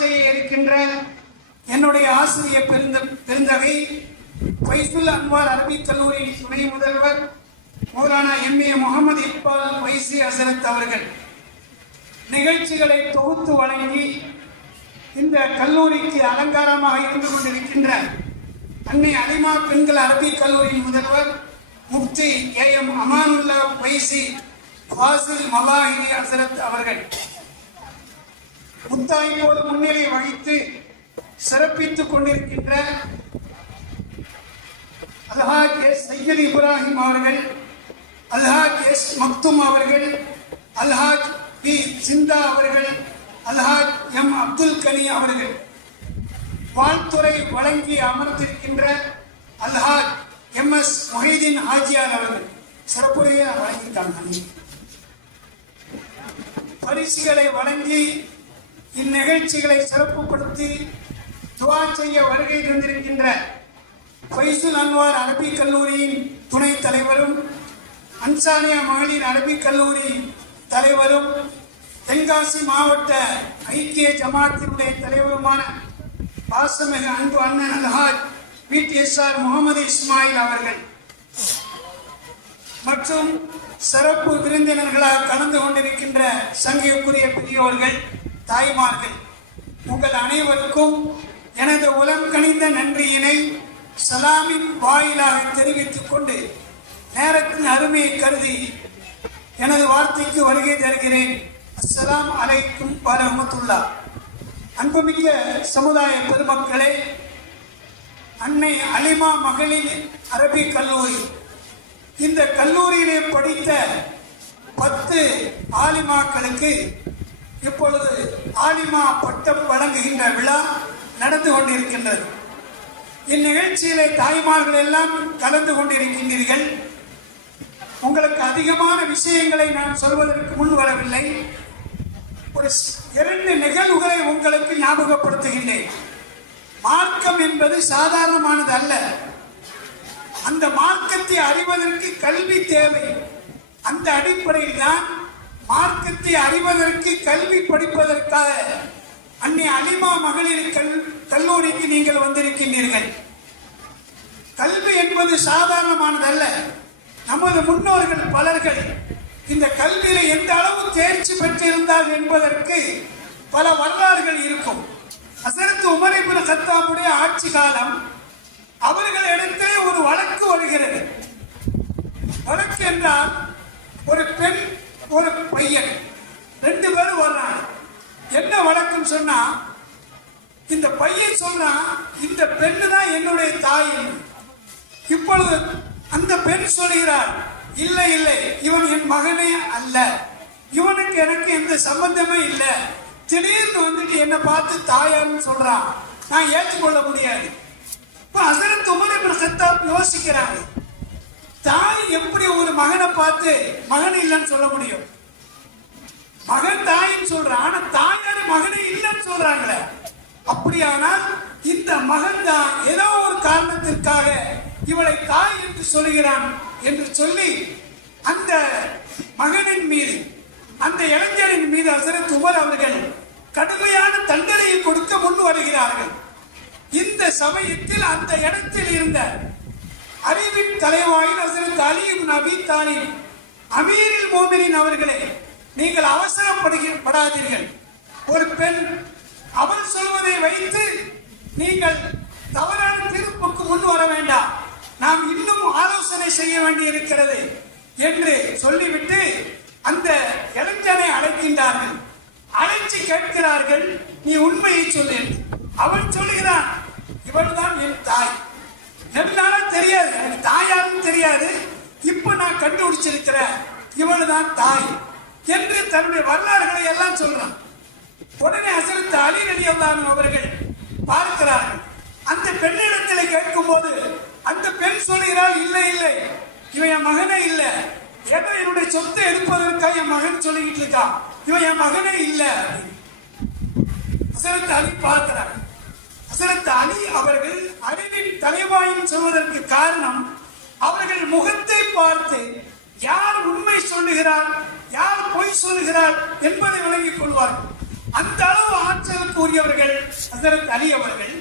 செய்ய இருக்கின்ற என்னுடைய ஆசிரியர் பெருந்தகை ஃபைசுல் அன்வார் அரபிக் கல்லூரி துணை முதல்வர் மௌலானா எம்ஏ முகமது இக்பால் வைசி ஹசரத் அவர்கள் நிகழ்ச்சிகளை தொகுத்து வழங்கி இந்த கல்லூரிக்கு அலங்காரமாக இருந்து கொண்டிருக்கின்ற அன்னை அலிமா பெண்கள் அரபிக் கல்லூரி முதல்வர் முஃப்தி ஏஎம் அமானுல்லா வைசி ஃபாசில் மவாஹிரி ஹசரத் அவர்கள் முத்தாய் போது முன்னிலை வகித்து சிறப்பித்துக் கொண்டிருக்கின்ற அல்ஹாஜ் எஸ் சையத் இப்ராஹிம் அவர்கள், அல்ஹாஜ் எஸ் மக்தும் அவர்கள், அல்ஹாஜ் பி சிந்தா அவர்கள், அல்ஹாஜ் எம் அப்துல் கனி அவர்கள், வாழ்த்துறை வழங்கி அமர்ந்திருக்கின்ற அல்ஹாஜ் எம் எஸ் முஹைதீன் ஹாஜியார் அவர்கள் சிறப்புரையை வழங்கியிருக்காங்க. பரிசுகளை வழங்கி இந்நிகழ்ச்சிகளை சிறப்புப்படுத்தி துவா செய்ய வருகை தந்திருக்கின்ற ஃபைசுல் அன்வார் அரபிக் கல்லூரியின் துணை தலைவரும் அன்சாரியா மகளிர் அரபிக் கல்லூரி தலைவரும் தென்காசி மாவட்ட ஐக்கிய ஜமாத்தினுடைய தலைவருமான பாசமிகு அன்பு அண்ணன் அல்ஹாஜ் பிடிஎஸ்ஆர் முகமது இஸ்மாயில் அவர்கள் மற்றும் சிறப்பு விருந்தினர்களாக கலந்து கொண்டிருக்கின்ற சங்கைக்குரிய பெரியோர்கள், தாய்மார்கள், உங்கள் அனைவருக்கும் எனது உளம் கனிந்த நன்றியினை சலாமின் வாயிலாக தெரிவித்துக் கொண்டு நேரத்தின் அருமையை கருதி எனது வார்த்தைக்கு வருகை தருகிறேன். அஸ்ஸலாம் அலைக்கும் வரஹ்மத்துல்லாஹ். அன்புமிக்க சமுதாய பெருமக்களே, அன்னை அலிமா மகளிர் அரபிக் கல்லூரி, இந்த கல்லூரியிலே படித்த 10 ஆலிமாக்களுக்கு இப்பொழுது ஆலிமா பட்டம் வழங்குகின்ற விழா நடந்து கொண்டிருக்கின்றது. இந்நிகழ்ச்சியிலே தாய்மார்கள் எல்லாம் கலந்து கொண்டிருக்கின்றீர்கள். உங்களுக்கு அதிகமான விஷயங்களை நான் சொல்வதற்கு முன் வரவில்லை. ஒரு 2 நிகழ்வுகளை உங்களுக்கு ஞாபகப்படுத்துகின்றேன். மார்க்கம் என்பது சாதாரணமானது அல்ல. அந்த மார்க்கத்தை அறிவதற்கு கல்வி தேவை. அந்த அடிப்படையில் தான் மார்க்கத்தை அறிவதற்கு கல்வி படிப்பதற்காக அன்னை அலிமா மகளிர் கல்லூரிக்கு நீங்கள் வந்திருக்கின்றீர்கள். கல்வி என்பது சாதாரணமானதல்ல. நமது முன்னோர்கள் பலர்கள் இந்த கல்வியில எந்த அளவு தேர்ச்சி பெற்றிருந்தார்கள் என்பதற்கு பல வரலாறுகள் இருக்கும். ஹஸரத் உமர் இப்னு கத்தாபுடைய ஆட்சி காலம், அவர்களிடத்திலே ஒரு வழக்கு வருகிறது. வழக்கு என்றால் ஒரு பெண் ஒரு பையன் 2 பேரும் வர்றாங்க. என்ன வழக்குன்னு சொன்னா, இந்த பையன் சொன்னா இந்த பெண்ணு தான் என்னுடைய தாய். இப்பொழுது அந்த பெண் சொல்கிறார், இல்லை இல்லை, இவன் என் மகனே அல்ல, இவனுக்கு எனக்கு எந்த சம்பந்தமே இல்லை. திடீர்னு வந்துட்டு என்னை பார்த்து தாயான்னு சொல்றான், நான் ஏற்றுக்கொள்ள முடியாது. இப்ப ஹஸரத் உமர் இப்னு கத்தாப் யோசிக்கிறாங்க, தாய் எப்படி ஒரு மகனை பார்த்து மகன் இல்லைன்னு சொல்ல முடியும்? மகன் தாயின்னு சொல்றான், ஆனா தாயாரு மகனே இல்லைன்னு சொல்றாங்களே. அப்படியானால் இந்த மகன் தான் ஏதோ ஒரு காரணத்திற்காக இவளை தாய் என்று சொல்கிறான் என்று சொல்லி அந்த மகனின் மீது, அந்த இளைஞரின் மீது ஹஸரத் உமர் அவர்கள் கடுமையான தண்டனையை கொடுக்க முன் வருகிறார்கள். இந்த சமயத்தில் அந்த இடத்தில் இருந்த அறிவின் தலைவாயில் ஹஸரத் அலி இப்னு அபீ தாலிப், அமீருல் மோமினீன் அவர்களே, நீங்கள் அவசரப்படாதீர்கள். ஒரு பெண் அவள் சொல்வதை வைத்து நீங்கள் தவறான தீர்ப்புக்கு முன் வர வேண்டாம், நாம் இன்னும் ஆலோசனை செய்ய வேண்டி இருக்கிறது என்று சொல்லிவிட்டு அந்த இளைஞனை அழைக்கின்றார்கள். அழைச்சி கேட்கிறார்கள், நீ உண்மையை சொல்லு. அவன் சொல்லுகிறான், இவள் தான் என் தாய். என்னால தெரியாது, எனக்கு தாயாரும் தெரியாது, இப்ப நான் கண்டுபிடிச்சிருக்கிறேன், இவள் தான் தாய் என்று தன்னுடைய வரலாறுகளை எல்லாம் சொல்றான். உடனே ஹஸரத் அலி ரலியல்லாஹு அன்ஹு அவர்கள் பார்க்கிறார்கள். அந்த பெண்ணிடத்தில் கேட்கும் போது அந்த பெண் சொல்கிறாள், இல்லை இல்லை, இவன் என் மகனே இல்லை, ஏதோ என்னுடைய சொத்தை எடுப்பதற்காக என் மகன் சொல்லிக்கிட்டு இருக்கான், இவன் என் மகனே இல்லை. ஹஸரத் அலி பார்க்கிறார். ஹஸரத் அலி அவர்கள் அறிவின் தலைவாயின் சொல்வதற்கு காரணம், அவர்கள் முகத்தை பார்த்து யார் உண்மை சொல்லுகிறார், யார் பொய் சொல்லுகிறார் என்பதை விளங்கிக் கொள்வார்கள். அந்த அளவு ஆற்றல் அன்புக்குரியவர்கள் ஹசரத் அலி அவர்கள்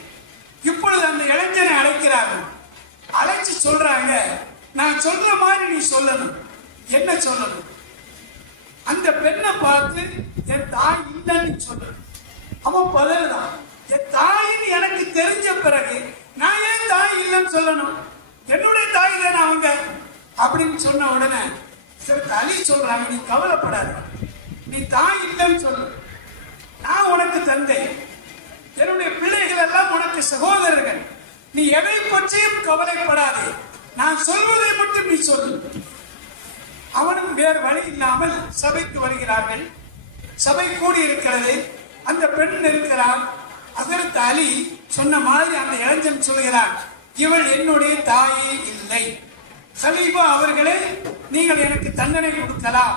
இப்பொழுது அந்த இளைஞனை அழைக்கிறார்கள். அழைச்சு சொல்றாங்க, நான் சொல்ற மாதிரி நீ சொல்லணும். என்ன சொல்லணும்? அந்த பெண்ணை பார்த்து என் தாய் இல்லைன்னு சொல்லணும். அவன் பதறுதான், என் தாயின்னு எனக்கு தெரிஞ்ச பிறகு நான் ஏன் தாய் இல்லைன்னு சொல்லணும்? என்னுடைய தாய் தானே அவங்க அப்படின்னு சொன்ன உடனே சரி அலி சொல்றாங்க, நீ கவலைப்படாத, நீ தாய் இல்லைன்னு சொல்லு, நான் உனக்கு தந்தை, என்னுடைய பிள்ளைகள் எல்லாம் உனக்கு சகோதரர்கள், நீ எதை பற்றியும் கவலைப்படாதே, நான் சொல்வதை மட்டும் நீ சொல்லு. அவனும் வேறு வழி இல்லாமல் சபைக்கு வருகிறார்கள். சபை கூடி இருக்கிறது. அந்த பெண் இருக்கிறார். ஹசரத் அலி சொன்ன மாதிரி அந்த இளைஞன் சொல்கிறார், இவள் என்னுடைய தாயே இல்லை, சலீபா அவர்களே நீங்கள் எனக்கு தண்டனை கொடுக்கலாம்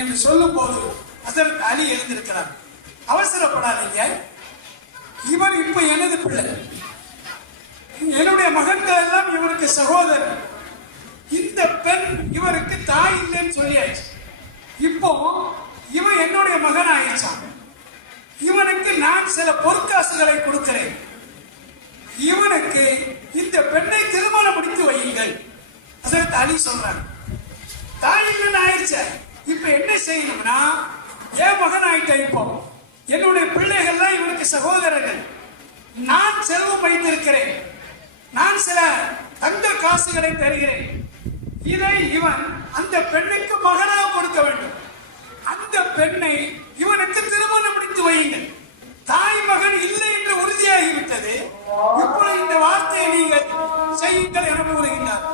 என்று சொல்லும் போது ஹசரத் அலி எழுந்திருக்கிறார். அவசரப்படாதீங்க, இவர் இப்ப எனது பிள்ளை, என்னுடைய மகன்கள் எல்லாம் இவருக்கு சகோதரர். இந்த பெண் இவருக்கு தாய் இல்லைன்னு சொல்லியாச்சு. இப்போ இவன் என்னுடைய மகன் ஆயிடுச்சான். இவனுக்கு நான் சில பொற்காசுகளை கொடுக்கிறேன். இவனுக்கு இந்த பெண்ணை திருமணம் முடித்து வையுங்கள். ஹசரத் அலி சொல்றாங்க, தாய் இல்லைன்னு ஆயிடுச்ச, இப்ப என்ன செய்யணும்னா என் மகன் ஆயிட்ட, இப்போ என்னுடைய பிள்ளைகள்லாம் இவனுக்கு சகோதரர்கள், நான் செல்வம் வைத்திருக்கிறேன், நான் சில தங்க காசுகளை தருகிறேன், இதை இவன் அந்த பெண்ணுக்கு மகனாக கொடுக்க வேண்டும். அந்த பெண்ணை இவனுக்கு திருமணம் முடித்து வையுங்கள். தாய் மகன் இல்லை என்று உறுதியாகிவிட்டது. இப்பொழுது இந்த வார்த்தையை நீங்கள் செய்யுங்கள் என கூறுகின்றார்.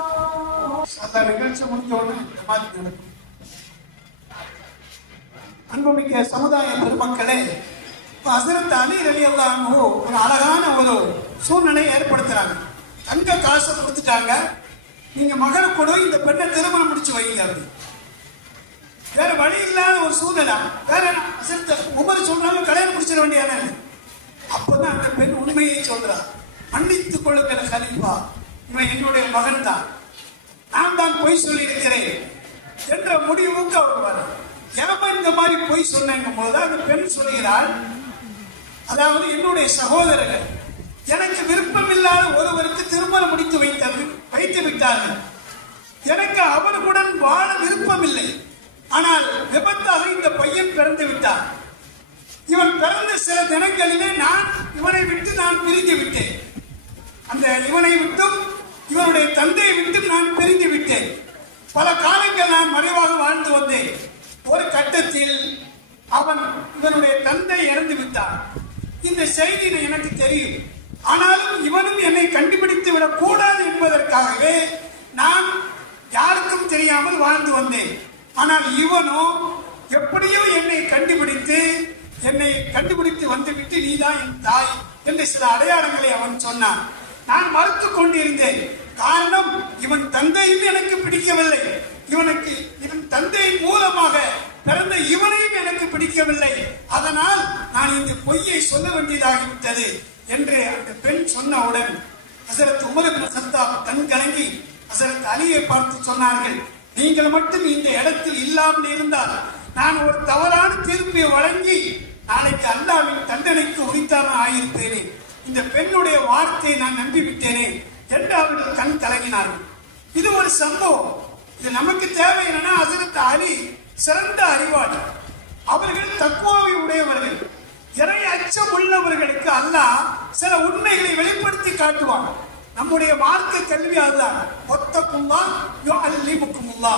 அந்த நிகழ்ச்சி முடிஞ்சவுடன் இந்த மாதிரி நடக்கும். அன்புமிக்க சமுதாய பெருமக்களே, ஹசரத் அலி ரலியல்லாஹு அன்ஹு ஒரு அழகான ஒரு சூழ்நிலையை ஏற்படுத்துறாங்க. தங்க காசை கொடுத்துட்டாங்க, நீங்க மகனை கொடு, இந்த பெண்ணை திருமணம் முடிச்சு வைங்க. அப்படி வேற வழி இல்லாத ஒரு சூழ்நிலை. வேற உமர் சொல்றாங்க, கல்யாணம் முடிச்சிட வேண்டியதானே. அப்பதான் அந்த பெண் உண்மையை சொல்றார், மன்னித்துக் கொள்ளுகிற கலீஃபா, இவன் என்னுடைய மகன் தான், நான் தான் பொய் சொல்லி இருக்கிறேன் என்ற முடிவுக்கு அவர் வர. எனப்ப இந்த மாதிரி பொய் சொன்னேங்கும் போது அந்த பெண் சொல்கிறாள், அதாவது என்னுடைய சகோதரர்கள் எனக்கு விருப்பம் இல்லாத ஒருவருக்கு திருமணம் முடித்து வைத்து விட்டார்கள். எனக்கு அவர்களுடன் வாழ விருப்பம் இல்லை. ஆனால் விபத்தாக இந்த பையன் பிறந்து விட்டார். இவன் பிறந்த சில தினங்களிலே நான் இவனை விட்டு நான் பிரிந்து விட்டேன். அந்த இவனை விட்டும் இவனுடைய தந்தையை விட்டும் நான் பிரிந்து விட்டேன். பல காலங்கள் நான் மறைவாக வாழ்ந்து வந்தேன். ஒரு கட்டத்தில் அவன் இவனுடைய தந்தை இறந்து விட்டான். இந்த செய்தி எனக்கு தெரியும். ஆனாலும் இவனும் என்னை கண்டுபிடித்து விடக் கூடாது என்பதற்காகவே நான் யாருக்கும் தெரியாமல் வாழ்ந்து வந்தேன். ஆனால் இவனோ எப்படியோ என்னை கண்டுபிடித்து வந்துவிட்டு நீதான் என் தாய் என்று சில அடையாளங்களை அவன் சொன்னான். நான் மறுத்துக் கொண்டிருந்தேன். காரணம், இவன் தந்தையும் எனக்கு பிடிக்கவில்லை, இவன் தந்தையின் மூலமாக பிறந்த இவனையும் எனக்கு பிடிக்கவில்லை. அதனால் நான் இந்த பொய்யை சொல்ல வேண்டியதாகிவிட்டது என்று அந்த பெண் சொன்னவுடன் ஹசரத் உமர் இப்னு கத்தாப் கண் கலங்கி ஹசரத் அலியை பார்த்து சொன்னார்கள், நீங்கள் மட்டும் இந்த இடத்தில் இல்லாமல் இருந்தால் நான் ஒரு தவறான தீர்ப்பை வழங்கி நாளைக்கு அல்லாஹ்வின் தண்டனைக்கு உரித்தான ஆயிருப்பேனே. இந்த பெண்ணுடைய வார்த்தையை நான் நம்பிவிட்டேனே என்று அவர்கள் கண் கலங்கினார்கள். இது ஒரு சம்பவம். இது நமக்கு தேவை என்னன்னா, ஹசரத் அலி சிறந்த அறிவாளர், அவர்கள் தக்வாவை உடையவர்கள், இறை அச்சம் உள்ளவர்களுக்கு அல்லாஹ் சில உண்மைகளை வெளிப்படுத்தி காட்டுவாங்க. நம்முடைய மார்க்க கல்வி அதுதான், ஒத்தக்கும்மா யுஅல்லிமுக்குமுல்லா,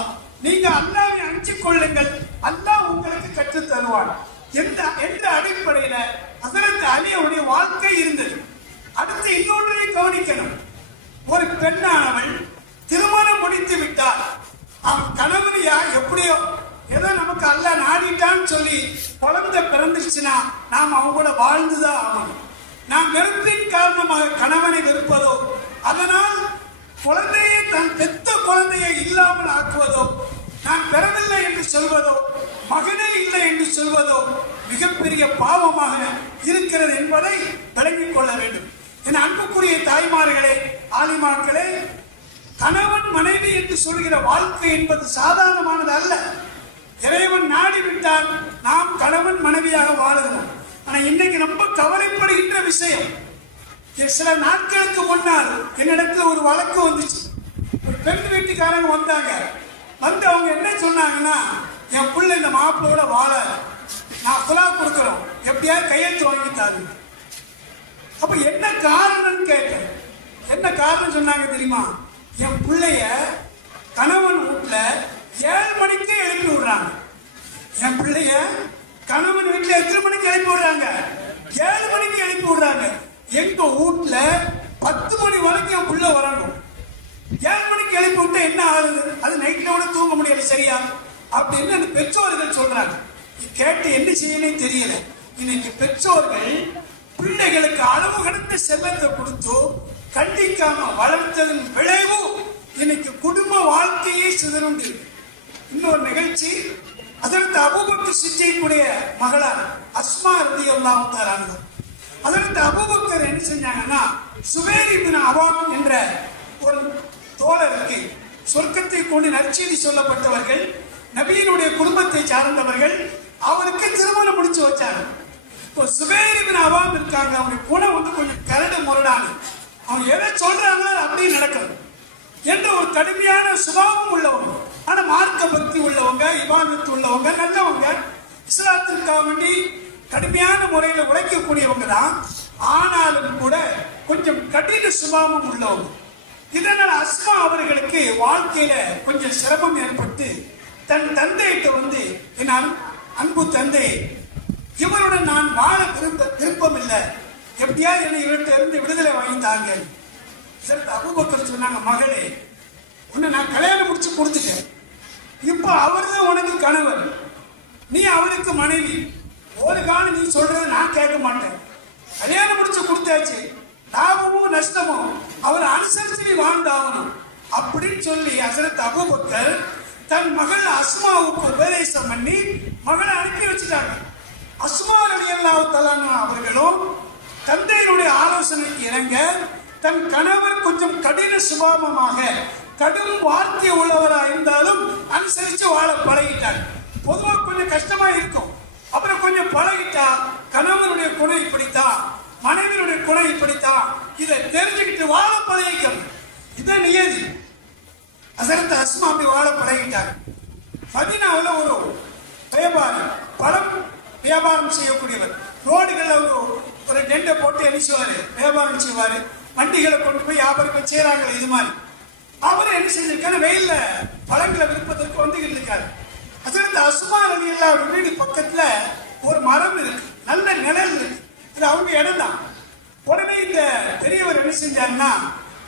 நீங்க அல்லாஹ்வை அஞ்சிக் கொள்ளுங்கள், அல்லாஹ் உங்களுக்கு கற்றுத் தருவான் என்ற அடிப்படையில ஹசரத் அலியுடைய வாழ்க்கை இருந்தது. அடுத்து இன்னொன்றை கவனிக்கணும். ஒரு பெண்ணானவள் திருமணம் முடித்து விட்டால் அவன் கணவன் எப்படியோ ஏதோ நமக்கு அல்லாஹ் நாடிட்டான்னு சொல்லி குழந்தை பிறந்துச்சுன்னா நாம் அவங்க கூட வாழ்ந்துதான் ஆகணும். நாம் வெறுப்பின் காரணமாக கணவனை வெறுப்பதோ, அதனால் குழந்தையை தன் பெத்த குழந்தையை இல்லாமல் ஆக்குவதோ, நான் பெறவில்லை என்று சொல்வதோ, மகனே இல்லை என்று சொல்வதோ மிகப்பெரிய பாவமாக இருக்கிறது என்பதை விளங்கிக் கொள்ள வேண்டும். என் அன்புக்குரிய தாய்மார்களே, ஆலிமாக்களே, கணவன் மனைவி என்று சொல்கிற வாழ்க்கை என்பது சாதாரணமானது அல்ல. இறைவன் நாடிவிட்டால் நாம் கணவன் மனைவியாக வாழுகிறோம். ஆனா இன்னைக்கு ரொம்ப கவலைப்படுகின்ற விஷயம், சில நாட்களுக்கு முன்னால் என்னிடத்துல ஒரு வழக்கு வந்துச்சு. ஒரு பெண் வீட்டுக்காரங்க வந்தாங்க. வந்து அவங்க என்ன சொன்னாங்கன்னா, என் பிள்ளை இந்த மாப்பிளோட வாழ நான் புலா கொடுக்குறோம், எப்படியாவது கையெழுத்து வாங்கித்தாரு. அப்ப என்ன காரணம்னு கேட்டேன். என்ன காரணம் சொன்னாங்க தெரியுமா? என் பிள்ளைய கணவன் வீட்டுல 7 மணிக்கே எழுப்பி விடுறாங்க. என் பிள்ளைய கணவன் வீட்டுல எத்தனை மணிக்கு எழுப்பி விடுறாங்க? 7 மணிக்கு எழுப்பி விடுறாங்க. எங்க வீட்டுல 10 மணி வரைக்கும் என் பிள்ளை வரணும். 7 மணிக்கு எழுப்பி விட்டா என்ன ஆகுது? அது நைட்ல கூட தூங்க முடியல சரியா அப்படின்னு அந்த பெற்றோர்கள் சொல்றாங்க. கேட்டு என்ன செய்யணும் தெரியல. இன்னைக்கு பெற்றோர்கள் பிள்ளைகளுக்கு அளவு கடந்த செல்வத்தை கொடுத்து கண்டிக்காம வளர்த்ததன் விளைவு இன்னைக்கு குடும்ப வாழ்க்கையே சிதறுண்டு. இன்னொரு நிகழ்ச்சி, அதற்கு அபூபக்கர் சித்திக்குடைய மகளார் அஸ்மா ரலியல்லாஹு தஆலா அன்ஹா, அதற்கு அபூபக்கர் என்ன செஞ்சாங்கன்னா, சுபைர் இப்னு அவாம் என்ற ஒரு தோழருக்கு சொர்க்கத்தை கொண்டு நற்செய்தி சொல்லப்பட்டவர்கள், நபியினுடைய குடும்பத்தை சார்ந்தவர்கள், அவருக்கு திருமணம் முடிச்சு வச்சாங்க. இப்போ சுபைர் இப்னு அவாம் இருக்காங்க, அவனுடைய குணம் வந்து கொஞ்சம் கரடு முரடான, அவங்க எதை சொல்றாங்க அப்படியே நடக்கணும் என்ற ஒரு கடுமையான சுபாவம் உள்ளவங்க. ஆனா மார்க்க பக்தி உள்ளவங்க, இபாதத்து உள்ளவங்க, நல்லவங்க, இஸ்லாத்திற்காக வேண்டி கடுமையான முறையில் உழைக்கக்கூடியவங்க தான். ஆனாலும் கூட கொஞ்சம் கடின சுபாவம் உள்ளவங்க. இதனால அஸ்மா அவர்களுக்கு வாழ்க்கையில கொஞ்சம் சிரமம் ஏற்பட்டு தன் தந்தையிட்ட வந்து, என் அன்பு தந்தை, இவருடன் நான் வாழ விருப்பம் இல்லை, எப்படியாவது என்னை இவர்கிட்ட இருந்து விடுதலை வாங்கித்தாங்க. அபூபக்கர் சொன்னாங்க, மகளே, உன்னை நான் கல்யாணம் முடிச்சு கொடுத்துட்டேன், இப்ப அவர் தான் உனக்கு கணவர், நீ அவருக்கு மனைவி, ஒரு காலம் நீ சொல்றதை நான் கேட்க மாட்டேன், கல்யாணம் முடிச்சு கொடுத்தாச்சு, லாபமும் நஷ்டமும் அவர் அனுசரிச்சு நீ வாழ்ந்தாகணும் அப்படின்னு சொல்லி ஹஜ்ரத் அபூபக்கர் தன் மகள் அஸ்மாவுக்கு உபதேசம் பண்ணி மகளை அனுப்பி வச்சுட்டாங்க. அஸ்மா ரலியல்லாஹு தஆலா அவர்களும் தந்தையினுடைய ஆலோசனைக்கு இணங்க தன் கணவர் கொஞ்சம் கடின சுபாவமாக கடும் வார்த்தை உள்ளவராக இருந்தாலும் அனுசரிச்சு வாழ பழகிட்டார். பொதுவாக கொஞ்சம் கஷ்டமா இருக்கும், அப்புறம் கொஞ்சம் பழகிட்டா கணவனுடைய குணம் இப்படித்தான், மனைவியுடைய குணம் இப்படித்தான், இதை தெரிஞ்சுக்கிட்டு வாழ பழகிக்கணும். இதான் நியதி. ஹஜ்ரத் அஸ்மா அப்படி வாழ பழகிட்டார். மதீனாவுல ஒரு வியாபாரி, பழம் வியாபாரம் செய்யக்கூடியவர், ரோடுகள்ல ஒரு டெண்டை போட்டு எரிச்சுவாரு, வியாபாரம் செய்வாரு, வண்டிகளை கொண்டு போய் வியாபாரம் செய்யறாங்க. இது மாதிரி அவர் என்ன செஞ்சிருக்காரு, வெயில்ல பழங்களை விற்பதற்கு வந்துகிட்டு இருக்காரு. ஹஜ்ரத் அஸ்மா ரலியல்லாஹு வீடு பக்கத்துல ஒரு மரம் இருக்கு, நல்ல நிழல் இருக்கு, இது அவங்க இடம் தான். உடனே இந்த பெரியவர் என்ன செஞ்சாருன்னா,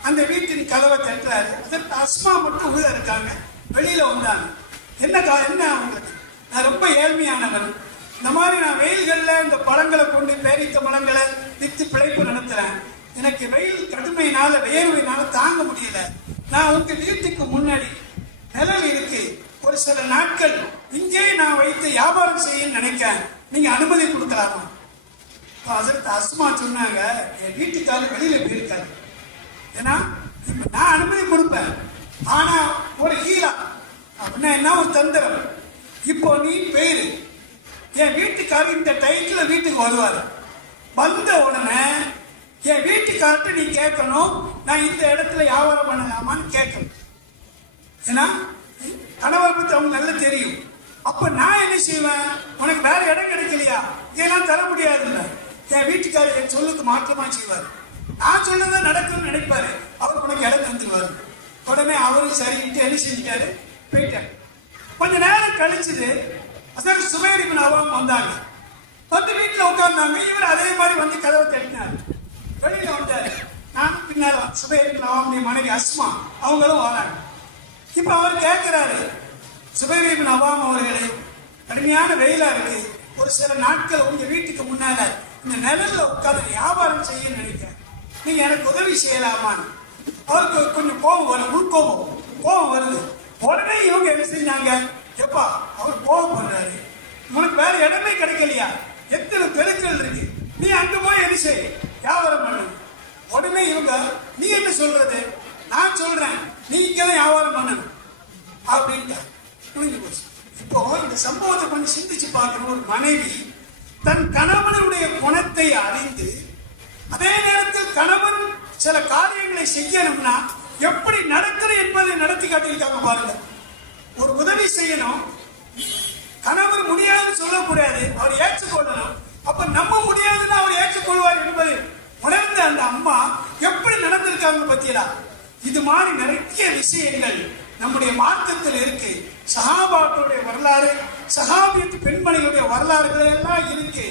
அந்த வீட்டின் கதவை தட்டுறாரு. அதற்கு அஸ்மா மட்டும் உள்ள இருக்காங்க, வெளியில வந்தாங்க. என்ன அவங்களுக்கு, நான் ரொம்ப ஏழ்மையானவன், இந்த மாதிரி நான் வெயில்கள்ல இந்த பழங்களை கொண்டு பேரித்த பழங்களை வித்து பிழைப்பு நடத்துறேன், எனக்கு வெயில் கடுமையினால வேர்வையினால தாங்க முடியல, நான் உங்க வீட்டுக்கு முன்னாடி நிழல் இருக்கு, ஒரு சில நாட்கள் இங்கே நான் வைத்து வியாபாரம் செய்ய நினைக்கிறேன், நீங்க அனுமதி கொடுக்கலாமா? அதற்கு அஸ்மா சொன்னாங்க, என் வீட்டுக்காரர் வெளியில போயிருக்காரு, ஏன்னா நான் அனுமதி கொடுப்பேன், ஆனா ஒரு ஹீலா அப்படின்னா என்ன, ஒரு தந்திரம், இப்போ நீ பேரு என் வீட்டுக்காரர் இந்த டைத்துல வீட்டுக்கு வருவாரு, வந்த உடனே என் வீட்டுக்கார்ட்ட நீ கேட்கணும், நான் இந்த இடத்துல வியாபாரம் பண்ணலாமான்னு கேட்கணும். ஏன்னா கணவரை பத்தி அவங்க நல்லா தெரியும். அப்ப நான் என்ன செய்வேன், உனக்கு வேற இடம் கிடைக்கலையா, இதெல்லாம் தர முடியாது இல்லை, என் வீட்டுக்காரர் என் சொல்லுக்கு மாற்றமா செய்வார், நான் சொன்னதான் நடக்கும்னு நினைப்பாரு, அவர் உனக்கு இடம் தந்துருவாரு. உடனே அவரும் சரின்ட்டு என்ன செஞ்சுட்டாரு, போயிட்டாரு. கொஞ்ச நேரம் கழிச்சுது அதற்கு சுபைர் இப்னு அவாம் வந்தாங்க. வந்து வீட்டுல உட்கார்ந்தாங்க. இவர் அதே மாதிரி வந்து கதவை தட்டினார். வெளியில வந்தாரு. நானும் பின்னால சுபைர் இப்னு அவாமுடைய மனைவி அஸ்மா அவங்களும் வராங்க. இப்ப அவர் கேட்கிறாரு, சுபைர் இப்னு அவாம் அவர்களே, கடுமையான வெயிலா இருக்கு, ஒரு சில நாட்கள் உங்க வீட்டுக்கு முன்னால இந்த நிழல்ல உட்கார்ந்து வியாபாரம் செய்ய நினைக்கிறேன், நீங்க எனக்கு உதவி செய்யலாமான்னு. அவருக்கு கொஞ்சம் கோபம் வரும், கோபம் வருது. உடனே இவங்க என்ன செஞ்சாங்க, எப்பா அவர் கோபப்படுறாரு, உனக்கு வேற இடமே கிடைக்கலையா, எத்தனை தெருக்கள் இருக்கு, நீ அங்க போய் என்ன செய், வியாபாரம் பண்ணு. உடனே இவங்க, நீ என்ன சொல்றது, நான் சொல்றேன், நீ இங்கதான் வியாபாரம் பண்ணணும் அப்படின்ட்டு புரிஞ்சு போச்சு. இப்போ இந்த சம்பவத்தை கொஞ்சம் சிந்திச்சு பார்க்கணும். ஒரு மனைவி தன் கணவனுடைய மார்க்கத்தை அறிந்து அதே நேரத்தில் கணவன் சில காரியங்களை செய்யணும்னா எப்படி நடக்கிறது என்பதை நடத்தி காட்டியிருக்காங்க பாருங்க. ஒரு உதவி செய்யணும், கணவர் முடியாதுன்னு சொல்லக்கூடாது, அவர் ஏற்றுக்கொள்ளணும். அப்ப நம்ம முடியாதுன்னு அவர் ஏற்றுக்கொள்வார் என்பதை உணர்ந்த அந்த அம்மா எப்படி நடந்திருக்காங்க பத்தியா. இது மாதிரி நிறைய விஷயங்கள் நம்முடைய மார்க்கத்தில் இருக்கு. சஹாபாக்களுடைய வரலாறு, சஹாபியத்து பெண்மணிகளுடைய வரலாறுகள் எல்லாம் இருக்கு.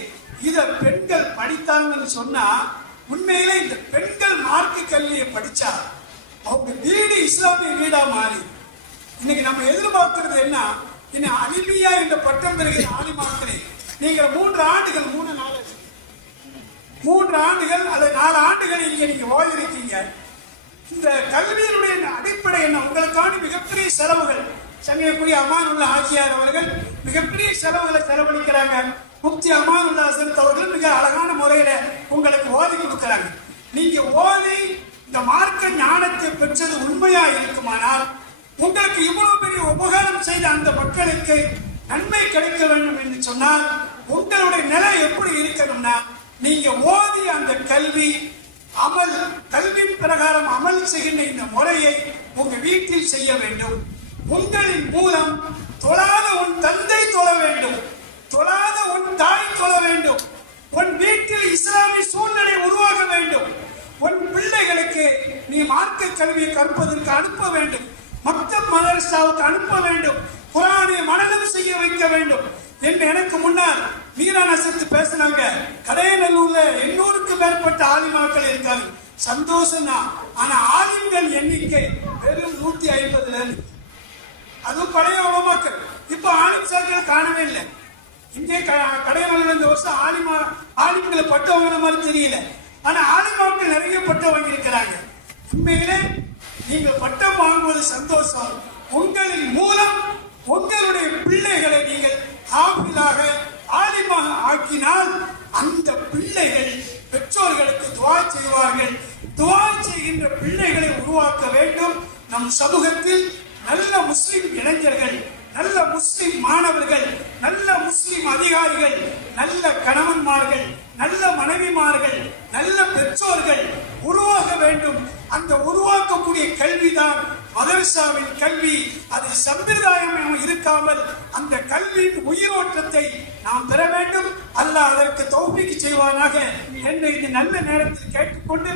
இத பெண்கள் படித்தாங்கன்னு சொன்னா உண்மையிலே இந்த பெண்கள் மார்க்க கல்வியை படிச்சா அவங்க வீடு இஸ்லாமிய வீடா மாறி. இன்னைக்கு நம்ம எதிர்பார்க்கிறது என்ன, இன்னும் அலிமியா என்ற பட்டம் பெறுகிற ஆலிமாக்களே நீங்க 3 ஆண்டுகள் 3 ஆண்டுகள் அல்லது 4 ஆண்டுகள் நீங்க ஓய்ந்திருக்கீங்க. இந்த கல்வியினுடைய அடிப்படை என்ன, உங்களுக்கான மிகப்பெரிய செலவுகள். சமயக்குரிய அமானுல்லா ஆட்சியார் அவர்கள் மிகப்பெரிய செலவுகளை செலவழிக்கிறாங்க. முப்தி அமானுல்லா ஹசரத் அவர்கள் மிக அழகான முறையில உங்களுக்கு ஓதி கொடுக்கிறாங்க. நீங்க ஓதி இந்த மார்க்க ஞானத்தை பெற்றது உண்மையா இருக்குமானால் உங்களுக்கு இவ்வளவு பெரிய உபகாரம் செய்த அந்த மக்களுக்கு நன்மை கிடைக்க வேண்டும் என்று சொன்னால் உங்களுடைய நிலை எப்படி இருக்கணும்னா நீங்க ஓதி அந்த கல்வி அமல், கல்வியின் பிரகாரம் அமல் செய்கின்ற இந்த முறையை உங்க வீட்டில் செய்ய வேண்டும். உங்களின் மூலம் தொழாத உன் தந்தை தொழ வேண்டும், தொழாத உன் தாய் தொழ வேண்டும். உன் வீட்டில் இஸ்லாமிய சூழ்நிலை உருவாக வேண்டும். உன் பிள்ளைகளுக்கு நீ மார்க்க கல்வியை கற்பதற்கு அனுப்ப வேண்டும், மக்தப் மதரசாவுக்கு அனுப்ப வேண்டும், குர்ஆனை மனனம் செய்ய வைக்க வேண்டும் என்று எனக்கு முன்னால் மீரா நசரத் பேசினாங்க. கடையநல்லூர்ல 800க்கு மேற்பட்ட ஆலிமாக்கள் இருக்காங்க. சந்தோஷம் தான். ஆனா ஆலிம்கள் எண்ணிக்கை வெறும் 150. அதுவும் பழைய உலமாக்கள். இப்ப ஆலிம் சார்கள் காணவே இல்லை. இங்கே கடையநல்லூர் இந்த வருஷம் ஆலிம்களை பட்டவங்க மாதிரி தெரியல. ஆனா ஆலிமாக்கள் நிறைய பட்டம் வாங்கி இருக்கிறாங்க. உண்மையிலே நீங்கள் பட்டம் வாங்குவது சந்தோஷம். உங்களின் மூலம் உங்களுடைய பிள்ளைகளை நீங்கள் ஹாஃபிலாக ஆலிமாக ஆக்கினால் அந்த பிள்ளைகள் பெற்றோர்களுக்கு துஆ செய்வார்கள். துஆ செய்கின்ற பிள்ளைகளை உருவாக்க வேண்டும். நம் சமூகத்தில் நல்ல முஸ்லிம் இளைஞர்கள், நல்ல முஸ்லிம் மாணவர்கள், நல்ல முஸ்லிம் அதிகாரிகள், நல்ல கணவன்மார்கள், நல்ல மனைவிமார்கள், நல்ல பெற்றோர்கள் உருவாக வேண்டும். அந்த உருவாக்கக்கூடிய கல்விதான் மதரசாவின் கல்வி. அது சம்பிரதாயம் இருக்காமல் அந்த கல்வியின் உயிரோட்டத்தை நாம் பெற வேண்டும். அல்லாஹ் அதற்கு தௌஃபீக் செய்வானாக என்று இந்த நல்ல நேரத்தில் கேட்டுக்கொண்டு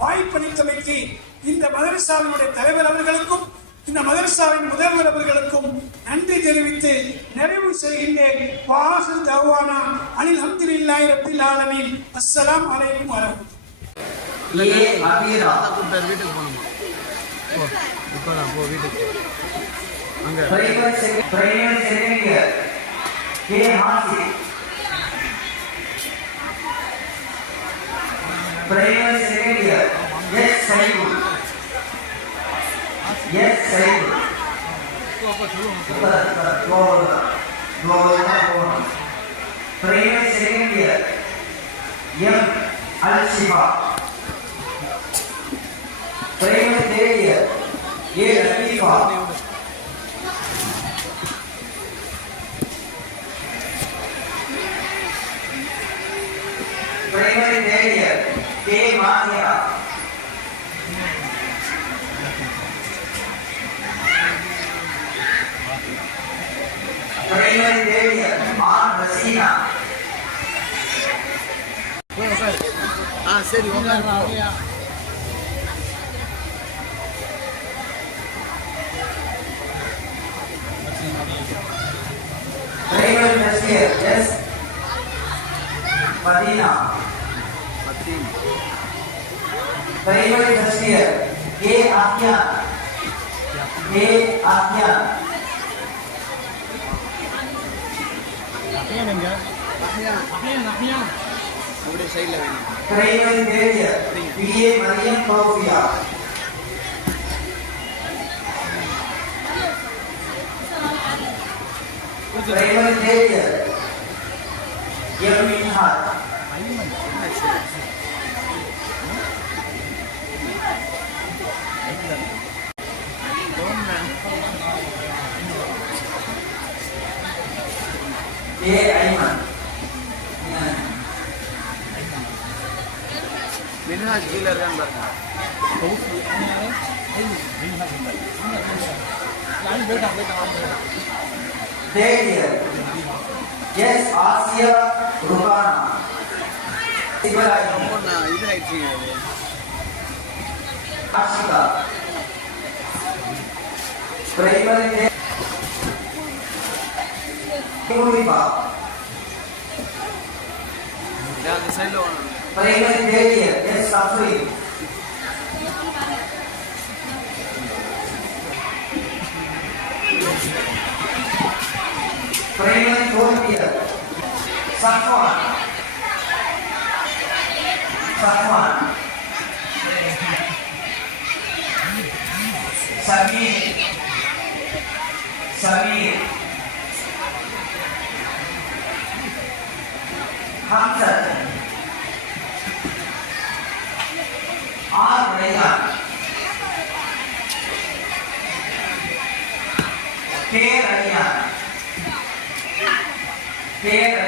வாய்ப்பளித்தமைக்கு இந்த மதரசாவினுடைய தலைவர் அவர்களுக்கும் இந்த மதரசாவின் முதல்வர் அவர்களுக்கும் நன்றி தெரிவித்து நிறைவு செய்கின்றேன். வாஹிரு தஅவானா அனில் ஹம்துலில்லாஹி ரப்பில் ஆலமீன். அஸ்ஸலாமு அலைக்கும் வரஹ்மத்துல்லாஹி. வீட்டுக்கு போகணுமா? இப்போதான் போ வீட்டுக்கு. அங்க private second year K Hasi, private second year S Saidu, S Saidu. Private second year M Al Shifa, private third year A Latheefa, private third year K Mahiya, private third year R Raseena. சரி private first year S Madeena, private first year K Afiya, K Afiya, private third year BA Mariyam Thoufiya, private third year M Minhar, A Aiman, Minhaj கீழே இருக்கான்னு பாருங்க. Daniel. Yes, Asia Rubana. Ibrahim. ரொம்ப இது ஆயிடுச்சுங்க அது. Ashika. Primary day. Muliba. அந்த சைடில் ஒன்று. Primary day here. Yes, Safri. Primary 4 here. Safwan. Safwan. Samir. Samir. Hamzat. R. Rayhan. K. Rayhan. K.